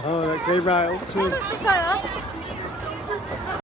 that came right up to How him. much was that?